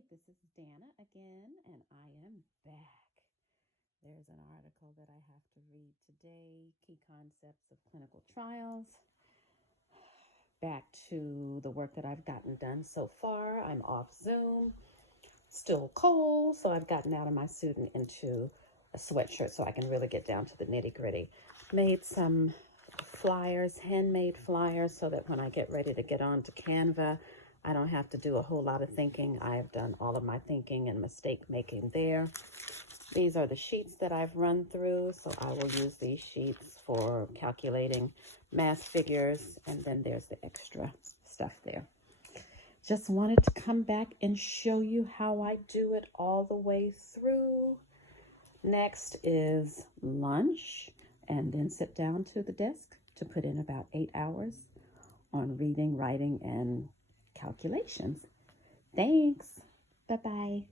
Hi, this is Dannah again, and I am back. There's an article that I have to read today, Key Concepts of Clinical Trials. Back to the work that I've gotten done so far. I'm off Zoom, still cold, so I've gotten out of my suit and into a sweatshirt so I can really get down to the nitty-gritty. Made some flyers, handmade flyers, so that when I get ready to get on to Canva, I don't have to do a whole lot of thinking. I've done all of my thinking and mistake making there. These are the sheets that I've run through, so I will use these sheets for calculating mass figures, and then there's the extra stuff there. Just wanted to come back and show you how I do it all the way through. Next is lunch, and then sit down to the desk to put in about 8 hours on reading, writing, and calculations. Thanks. Bye-bye.